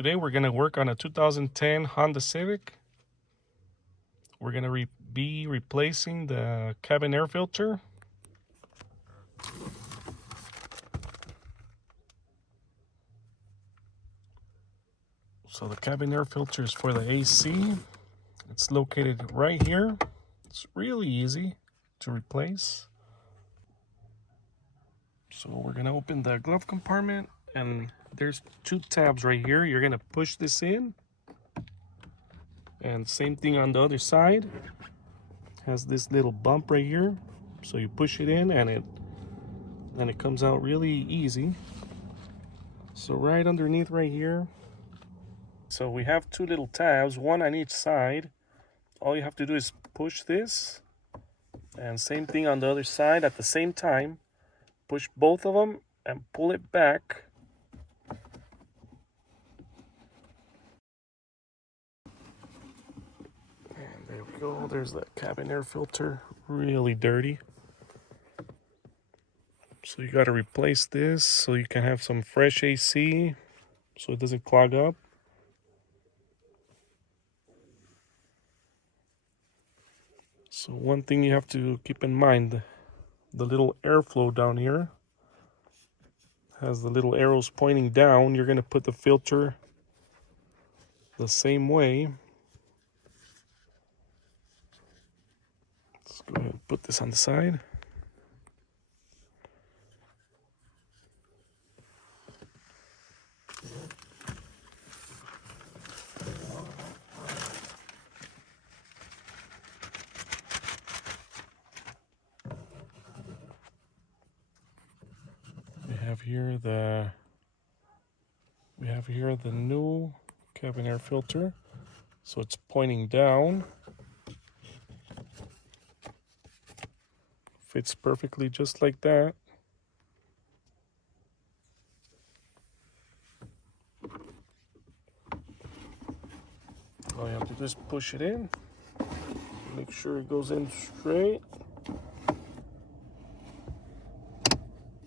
Today we're going to work on a 2010 Honda Civic. We're going to be replacing the cabin air filter. So the cabin air filter is for the AC. It's located right here. It's really easy to replace. So we're going to open the glove compartment, and there's two tabs right here. You're going to push this in. And same thing on the other side. Has this little bump right here. So you push it in and it comes out really easy. So right underneath right here. So we have two little tabs, one on each side. All you have to do is push this, and same thing on the other side at the same time. Push both of them and pull it back. And there we go. There's that cabin air filter. Really dirty. So you got to replace this so you can have some fresh AC so it doesn't clog up. So one thing you have to keep in mind, the little airflow down here has the little arrows pointing down. You're going to put the filter the same way. Let's go ahead and put this on the side. We have here the new cabin air filter. So it's pointing down. Fits perfectly just like that. All you have to do is push it in. Make sure it goes in straight.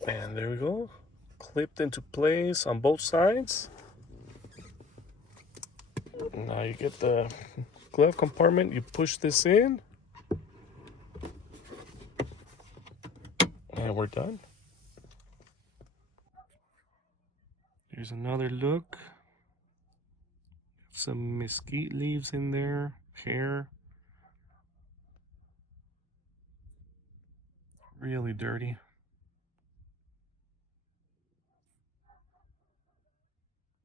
And there we go. Clipped into place on both sides. Now you get the glove compartment, you push this in, and we're done. Here's another look. Some mesquite leaves in there, hair. Really dirty.